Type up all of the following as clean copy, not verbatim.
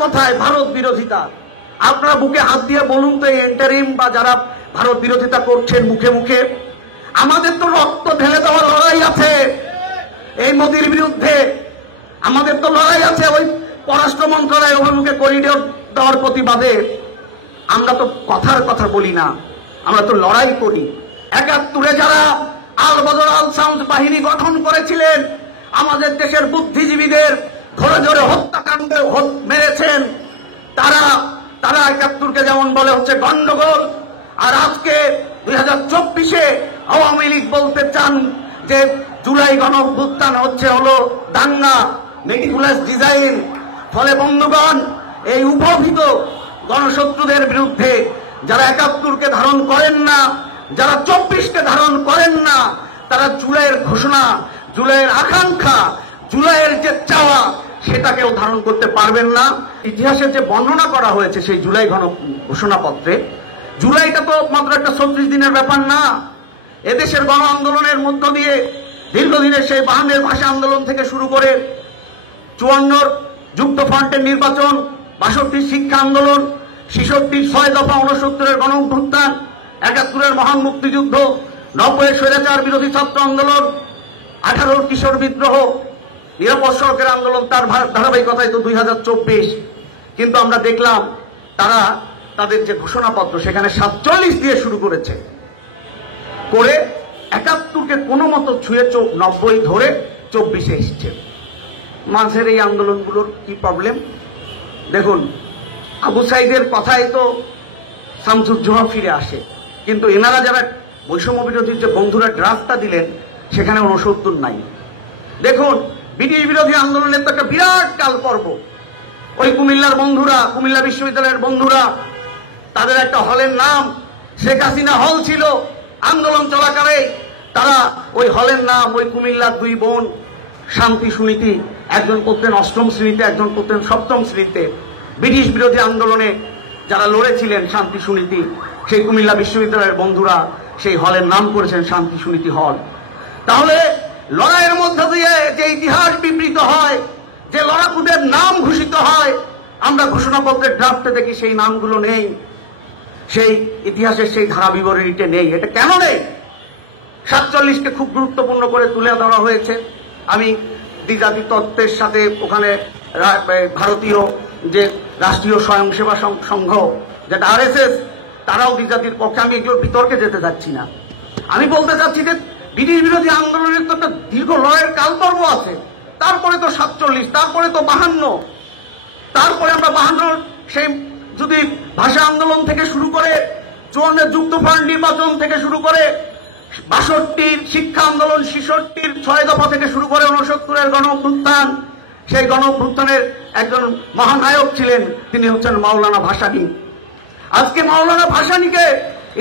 কথায় ভারত বিরোধিতা। আপনারা বুকে হাত দিয়ে বলুন তো, এন্টারিম বা যারা ভারত বিরোধিতা করছেন মুখে মুখে, আমাদের তো রক্ত ঢেলে দেওয়ার লড়াই আছে এই মোদির বিরুদ্ধে। আমাদের তো লড়াই আছে ওই পররাষ্ট্র মন্ত্রণালয়ের অভিমুখে করিডোর দেওয়ার প্রতিবাদে। আমরা তো কথার কথা বলি না, আমরা তো লড়াই করি। ৭১ যারা আল বদর আল শামস বাহিনী গঠন করেছিলেন, আমাদের দেশের বুদ্ধিজীবীদের ধরে ধরে হত্যাকাণ্ডে মেরেছেন, তারা ৭১কে যেমন বলে হচ্ছে গন্ডগোল, আর আজকে ২০২৪-এ আওয়ামী লীগ বলতে চান যে জুলাই গণঅভ্যুত্থান হলো দাঙ্গা, মেটিকুলাস ডিজাইন। ফলে বন্ধুগণ, এই উপভীত গণশত্রুদের বিরুদ্ধে যারা ৭১কে ধারণ করেন না, যারা ২৪কে ধারণ করেন না, তারা জুলাইয়ের ঘোষণা, জুলাইয়ের আকাঙ্ক্ষা, জুলাইয়ের যে চাওয়া, সেটাকেও ধারণ করতে পারবেন না। ইতিহাসের যে বর্ণনা করা হয়েছে সেই জুলাই ঘোষণাপত্রে, জুলাইটা তো মাত্র একটা ৩৬ দিনের ব্যাপার না। এদেশের গণ আন্দোলনের মধ্য দিয়ে দীর্ঘদিনের সেই ৫২-এর ভাষা আন্দোলন থেকে শুরু করে ৫৪-র যুক্তফ্রন্টের নির্বাচন, ৬২-র শিক্ষা আন্দোলন, ৬৬-র ৬ দফা, ৬৯-এর গণ অভ্যুত্থান, ৭১-এর মহান মুক্তিযুদ্ধ, ৯০-এর স্বৈরাচার বিরোধী ছাত্র আন্দোলন, ১৮-র কিশোর বিদ্রোহ, নিরাপদ সড়কের আন্দোলন, তার ধারাবাহিকতায় তো ২০২৪। কিন্তু আমরা দেখলাম তারা তাদের যে ঘোষণাপত্র সেখানে ৪৭ দিয়ে শুরু করেছে, করে ৭১কে কোনো মতো ছুঁয়ে ৯০ ধরে ২৪-এ এসছে। মাঝের এই আন্দোলনগুলোর কি প্রবলেম দেখুন। আবু সাইদের কথায় তো শামসুজ্জোহা ফিরে আসে, কিন্তু এনারা যারা বৈষম্য বিরোধীর যে বন্ধুরা ড্রাফটটা দিলেন সেখানে ৬৯ নাই। দেখুন, ব্রিটিশ বিরোধী আন্দোলনের তো একটা বিরাট কাল পর্ব। ওই কুমিল্লার বন্ধুরা, কুমিল্লা বিশ্ববিদ্যালয়ের বন্ধুরা, তাদের একটা হলের নাম শেখ হাসিনা হল ছিল। আন্দোলন চলাকালে তারা ওই হলের নাম, ওই কুমিল্লার ২ বোন শান্তি সুনীতি, একজন পড়তেন ৮ম শ্রেণীতে, একজন পড়তেন ৭ম শ্রেণীতে, ব্রিটিশ বিরোধী আন্দোলনে যারা লড়েছিলেন শান্তি সুনীতি, সেই কুমিল্লা বিশ্ববিদ্যালয়ের বন্ধুরা সেই হলের নাম করেছেন শান্তি সুনীতি হল। তাহলে লড়াইয়ের মধ্যে দিয়ে যে ইতিহাস বিবৃত হয়, যে লড়াকুদের নাম ঘোষিত হয়, আমরা ঘোষণাপত্রের ড্রাফটে দেখি সেই নামগুলো নেই, সেই ইতিহাসের সেই ধারা বিবরণীতে নেই। এটা কেন নেই? ৪৭কে খুব গুরুত্বপূর্ণ করে তুলে ধরা হয়েছে। আমি দ্বিজাতি তত্ত্বের সাথে ওখানে ভারতীয় যে রাষ্ট্রীয় স্বয়ংসেবা সংঘ, যেটা RSS, তারাও দ্বিজাতির পক্ষে। আমি এগুলোর বিতর্কে যেতে চাচ্ছি না। আমি বলতে চাচ্ছি যে ব্রিটিশ বিরোধী আন্দোলনের তো একটা দীর্ঘ লড়াইয়ের কালপর্ব আছে। তারপরে তো ৪৭, তারপরে তো ৫২, তারপরে আমরা ৫২ সেই যদি ভাষা আন্দোলন থেকে শুরু করে ৫৪-এর যুক্তফ্রন্ট নির্বাচন থেকে শুরু করে ৬২-র শিক্ষা আন্দোলন, ৬৬-র ৬ দফা থেকে শুরু করে ৬৯-এর গণ অভ্যুত্থান, সেই গণ অভ্যুত্থানের একজন মহানায়ক ছিলেন, তিনি হচ্ছেন মাওলানা ভাসানী। আজকে মাওলানা ভাসানীকে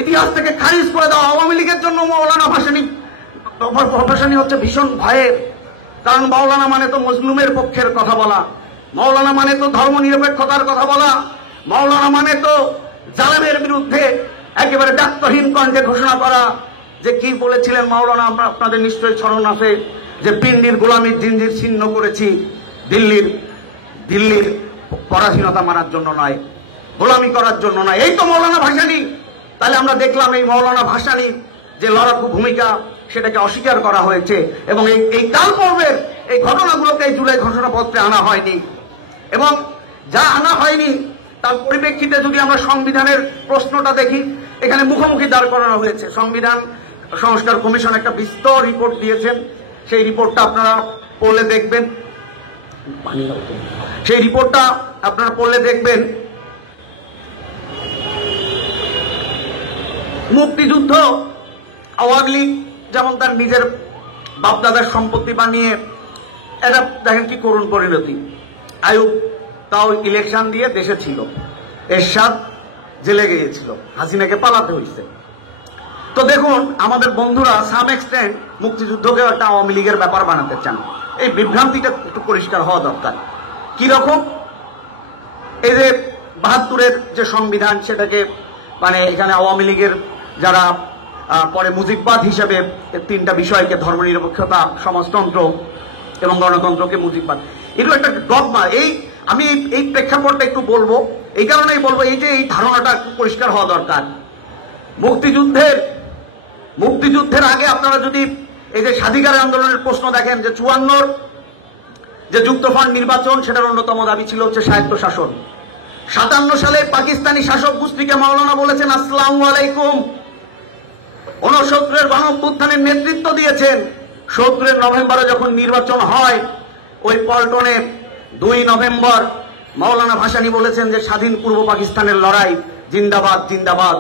ইতিহাস থেকে খারিজ করে দেওয়া, আওয়ামী লীগের জন্য মাওলানা ভাসানী হচ্ছে ভীষণ ভয়ের। কারণ মাওলানা মানে তো মজলুমের পক্ষের কথা বলা, মাওলানা মানে তো ধর্ম নিরপেক্ষতার কথা বলা, মাওলানা মানে তো জালেমের বিরুদ্ধে একেবারে দায়িত্বহীন কণ্ঠে ঘোষণা করা। যে কি বলেছিলেন মাওলানা, আমরা আপনাদের নিশ্চয়ই স্মরণ আছে, যে পিন্ডির গোলামীর জিঞ্জির ছিন্ন করেছি, দিল্লির পরাধীনতা মারার জন্য নয়, গোলামি করার জন্য নয়। এই তো মাওলানা ভাসানী। তাহলে আমরা দেখলাম এই মাওলানা ভাসানীর যে লড়াকু ভূমিকা, সেটাকে অস্বীকার করা হয়েছে, এবং এই কাল পর্বের এই ঘটনাগুলোকে এই জুলাই ঘোষণাপত্রে আনা হয়নি। এবং যা আনা হয়নি তার পরিপ্রেক্ষিতে যদি আমরা সংবিধানের প্রশ্নটা দেখি, এখানে মুখোমুখি দাঁড় করানো হয়েছে। সংবিধান সংস্কার কমিশন একটা বিস্তর রিপোর্ট দিয়েছেন, সেই রিপোর্টটা আপনারা পড়লে দেখবেন, মুক্তিযুদ্ধ আওয়ামী লীগ যেমন তার নিজের বাপদাদার সম্পত্তি বানিয়ে, এটা দেখেন কি করুণ পরিণতি। আয়ুব তাও ইলেকশন দিয়ে দেশে ছিল, এরশাদ জেলে গিয়েছিল, হাসিনাকে পালাতে হয়েছে। তো দেখুন, আমাদের বন্ধুরা সাম এক্সটেন্ট মুক্তিযুদ্ধকে একটা আওয়ামী লীগের ব্যাপার বানাতে চান। এই বিভ্রান্তিটা একটু পরিষ্কার হওয়া দরকার। কি রকম? এই যে ৭২-এর যে সংবিধান, সেটাকে মানে এখানে আওয়ামী লীগের যারা পরে মুজিববাদ হিসেবে ৩টা বিষয়কে, ধর্মনিরপেক্ষতা, সমাজতন্ত্র এবং গণতন্ত্রকে মুজিববাদ, এগুলো একটা ডগমা। এই আমি এই প্রেক্ষাপটটা একটু বলবো, এই কারণেই বলবো, এই যে এই ধারণাটা একটু পরিষ্কার হওয়া দরকার। মুক্তিযুদ্ধের আগে আপনারা যদি এই যে স্বাধিকার আন্দোলনের প্রশ্ন দেখেন, যে 54 যে যুক্তফ্রন্ট নির্বাচন, সেটার অন্যতম দাবি ছিল হচ্ছে স্বায়ত্তশাসন। 57 সালে পাকিস্তানি শাসক গোষ্ঠীকে মাওলানা বলেছেন আসসালামু আলাইকুম। 69-এর গণঅভ্যুত্থানের নেতৃত্ব দিয়েছেন। 70-এর নভেম্বরে যখন নির্বাচন হয়, ওই পল্টনে 2 নভেম্বর মাওলানা ভাসানী বলেছেন যে স্বাধীন পূর্ব পাকিস্তানের লড়াই জিন্দাবাদ জিন্দাবাদ।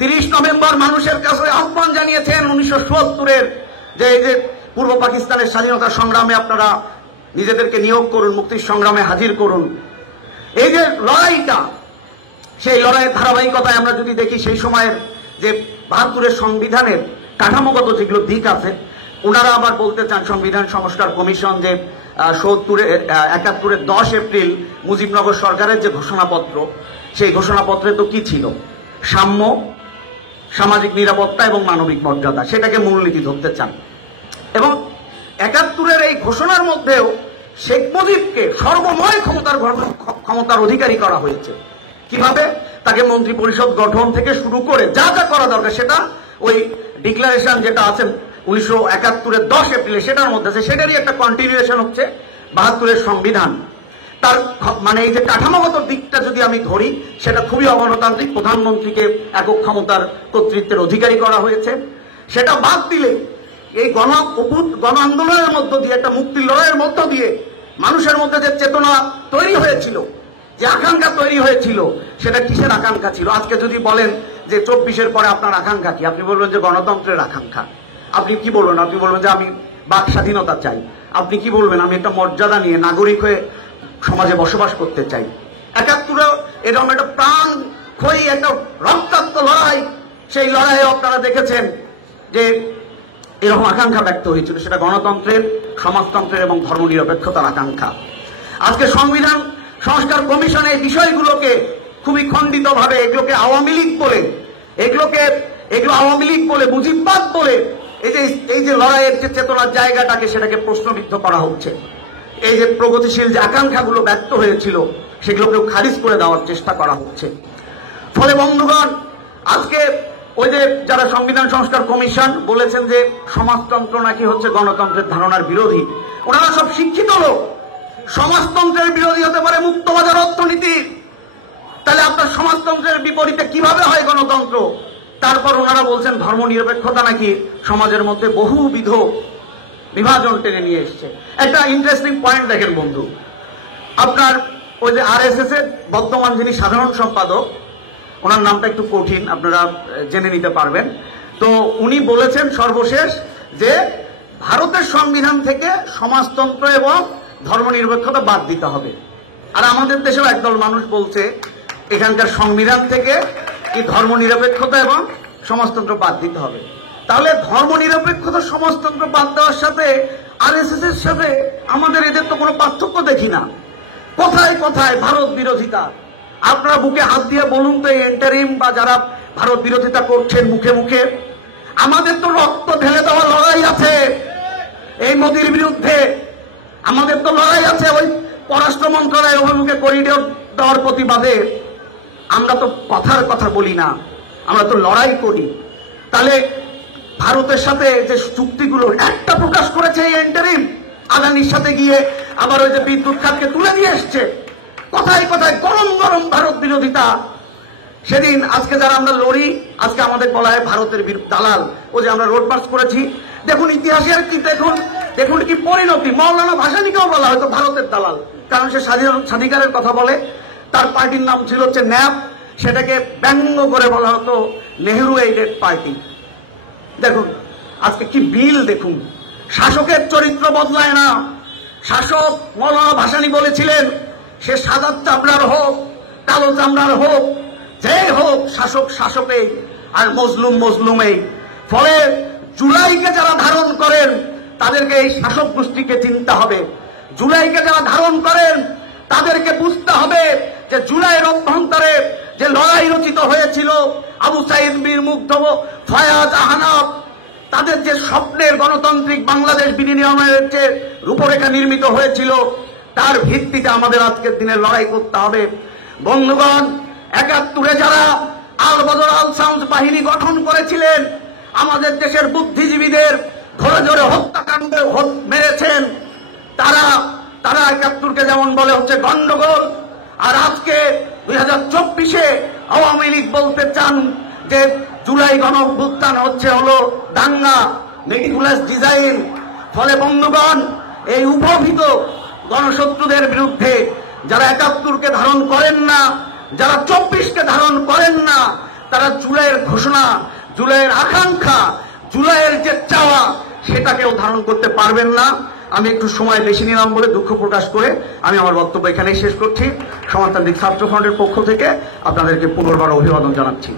30 নভেম্বর মানুষের কাছে আহ্বান জানিয়েছেন 1970-এর যে এই যে পূর্ব পাকিস্তানের স্বাধীনতা সংগ্রামে আপনারা নিজেদেরকে নিয়োগ করুন, মুক্তির সংগ্রামে হাজির করুন। এই যে লড়াইটা, সেই লড়াইয়ের ধারাবাহিকতায় আমরা যদি দেখি, সেই সময়ের যে 72-এর সংবিধানের কাঠামোগত যেগুলো দিক আছে, ওনারা আবার বলতে চান সংবিধান সংস্কার কমিশন যে 71-এর 10 এপ্রিল মুজিবনগর সরকারের যে ঘোষণাপত্র, সেই ঘোষণাপত্রে তো কি ছিল? সাম্য, সামাজিক নিরাপত্তা এবং মানবিক মর্যাদা, সেটাকে মূলনীতি ধরতে চান। এবং 71-এর এই ঘোষণার মধ্যেও শেখ মুজিবকে সর্বময় ক্ষমতার অধিকারী করা হয়েছে। কিভাবে? তাকে মন্ত্রী পরিষদ গঠন থেকে শুরু করে যা যা করা দরকার, সেটা ওই ডিক্লারেশন যেটা আছে 1971-এর 10 এপ্রিলে, সেটার মধ্যে আছে। সেটারই একটা কন্টিনিউয়েশন হচ্ছে 72-এর সংবিধান। তার মানে এই যে কাঠামোগত দিকটা যদি আমি ধরি, সেটা খুবই অগণতান্ত্রিক। প্রধানমন্ত্রীকে একক ক্ষমতার কর্তৃত্বের অধিকারী করা হয়েছে। সেটা বাদ দিলে এই গণ আন্দোলনের মধ্য দিয়ে, একটা মুক্তির লড়াইয়ের মধ্য দিয়ে মানুষের মধ্যে যে চেতনা তৈরি হয়েছিল, যে আকাঙ্ক্ষা তৈরি হয়েছিল, সেটা কিসের আকাঙ্ক্ষা ছিল? আজকে যদি বলেন যে 24-এর পরে আপনার আকাঙ্ক্ষা কি, আপনি বলবেন যে গণতন্ত্রের আকাঙ্ক্ষা। আপনি কি বলবেন? আপনি বলবেন যে আমি বাক স্বাধীনতা চাই। আপনি কি বলবেন? আমি একটা মর্যাদা নিয়ে নাগরিক হয়ে সমাজে বসবাস করতে চাই। 71-এ এরকম একটা প্রাণ ক্ষয়ী একটা রক্তাক্ত লড়াই, সেই লড়াইয়ে আপনারা দেখেছেন যে এরকম আকাঙ্ক্ষা ব্যক্ত হয়েছিল। সেটা গণতন্ত্রের, সমাজতন্ত্রের এবং ধর্মনিরপেক্ষতার আকাঙ্ক্ষা। আজকে সংবিধান সংস্কার কমিশন এই বিষয়গুলোকে খুবই খণ্ডিতভাবে, এগুলোকে আওয়ামী লীগ বলে, এগুলো আওয়ামী লীগ বলে, মুজিববাদ বলে, এই যে লড়াইয়ের যে চেতনার জায়গাটাকে, সেটাকে প্রশ্নবিদ্ধ করা হচ্ছে। এই যে প্রগতিশীল যে আকাঙ্ক্ষাগুলো ব্যক্ত হয়েছিল, সেগুলোকেও খারিজ করে দেওয়ার চেষ্টা করা হচ্ছে। ফলে বন্ধুগণ, আজকে ওই যে যারা সংবিধান সংস্কার কমিশন বলেছেন যে সমাজতন্ত্র নাকি হচ্ছে গণতন্ত্রের ধারণার বিরোধী, ওনারা সব শিক্ষিত লোক। সমাজতন্ত্রের বিরোধী হতে পারে মুক্তবাজার অর্থনীতি, তাহলে আপনার সমাজতন্ত্রের বিপরীতে কিভাবে হয় গণতন্ত্র? তারপর ওনারা বলছেন ধর্মনিরপেক্ষতা নাকি সমাজের মধ্যে বহুবিধ বিভাজন টেনে নিয়ে এসছে। একটা ইন্টারেস্টিং পয়েন্ট দেখেন বন্ধু, আপনার ওই যে RSS এর বর্তমান যিনি সাধারণ সম্পাদক, ওনার নামটা একটু কঠিন, আপনারা জেনে নিতে পারবেন। তো উনি বলেছেন সর্বশেষ যে ভারতের সংবিধান থেকে সমাজতন্ত্র এবং ধর্মনিরপেক্ষতা বাদ দিতে হবে। আর আমাদের দেশেও একদল মানুষ বলছে এখানকার সংবিধান থেকে কি ধর্মনিরপেক্ষতা এবং সমাজতন্ত্র বাদ দিতে হবে। তাহলে ধর্মনিরপেক্ষতা, সমাজতন্ত্র বাদ দেওয়ার সাথে RSS এর সাথে আমাদের এদের তো কোনো পার্থক্য দেখি না। কোথায় কোথায় ভারত বিরোধিতা? আপনারা বুকে হাত দিয়ে বলুন তো, এই এন্টারিম বা যারা ভারত বিরোধিতা করছেন মুখে মুখে, আমাদের তো রক্ত ঢেলে দেওয়া লড়াই আছে এই মোদির বিরুদ্ধে। আমাদের তো লড়াই আছে ওই পররাষ্ট্র মন্ত্রণালয়ের অভিমুখে করিডোর দেওয়ার প্রতিবাদে। আমরা তো কথার কথা বলি না, আমরা তো লড়াই করি। তাহলে ভারতের সাথে যে চুক্তিগুলো একটা প্রকাশ করেছে এই এন্টারিম, আদানির সাথে গিয়ে আবার ওই যে বিদ্যুৎ খাতকে তুলে দিয়ে এসছে। কোথায় কোথায় গরম গরম ভারত বিরোধিতা। সেদিন আজকে যারা আমরা লড়ি, আজকে আমাদের বলা হয় ভারতের দালাল। ও যে আমরা রোড মার্চ করেছি, দেখুন ইতিহাসের কি, দেখুন কি পরিণতি। মাওলানা ভাসানীকেও বলা হয়তো ভারতের দালাল, কারণ সে স্বাধিকারের কথা বলে। তার পার্টির নাম ছিল হচ্ছে ন্যাপ, সেটাকে ব্যঙ্গ করে বলা হতো নেহরু এইডেড পার্টি। দেখুন আজকে কি বিল, দেখুন শাসকের চরিত্র বদলায় না। শাসক মাওলানা ভাসানী বলেছিলেন সে সাদা চামড়ার হোক, কালো চামড়ার হোক, যে হোক, শাসক শাসকেই আর মজলুম মজলুমেই। ফলে জুলাইকে যারা ধারণ করেন তাদেরকে এই শাসক গোষ্ঠীকে চিনতে হবে। জুলাইকে যারা ধারণ করেন তাদেরকে বুঝতে হবে যে জুলাইয়ের অভ্যন্তরে যে লড়াই রচিত হয়েছিল, আবু সাইদ, মীর মুগ্ধ, ফয়াজ, আহনাফ, তাদের যে স্বপ্নের গণতান্ত্রিক বাংলাদেশ বিনির্মাণের যে রূপরেখা নির্মিত হয়েছিল, তার ভিত্তিতে আমাদের আজকের দিনে লড়াই করতে হবে। বন্ধুগণ, ৭১ যারা আল বদর আল শামস বাহিনী গঠন করেছিলেন, আমাদের দেশের বুদ্ধিজীবীদের ধরে ধরে হত্যাকাণ্ডে মেরেছেন, তারা ৭১ যেমন বলে হচ্ছে গন্ডগোল, আর আজকে ২০২৪-এ আওয়ামী লীগ বলতে চান যে জুলাই গণঅভ্যুত্থান হলো দাঙ্গা, মেটিকুলাস ডিজাইন। ফলে বন্ধুগণ, এই উপভীত গণশত্রুদের বিরুদ্ধে যারা ৭১-কে ধারণ করেন না, যারা ২৪-কে ধারণ করেন না, তারা জুলাইয়ের ঘোষণা, জুলাইয়ের আকাঙ্ক্ষা, জুলাইয়ের যে চাওয়া, সেটাকেও ধারণ করতে পারবেন না। আমি একটু সময় বেশি নিলাম বলে দুঃখ প্রকাশ করে আমি আমার বক্তব্য এখানেই শেষ করছি। সমাজতান্ত্রিক ছাত্র ফ্রন্টের পক্ষ থেকে আপনাদেরকে পুনর্বার অভিবাদন জানাচ্ছি।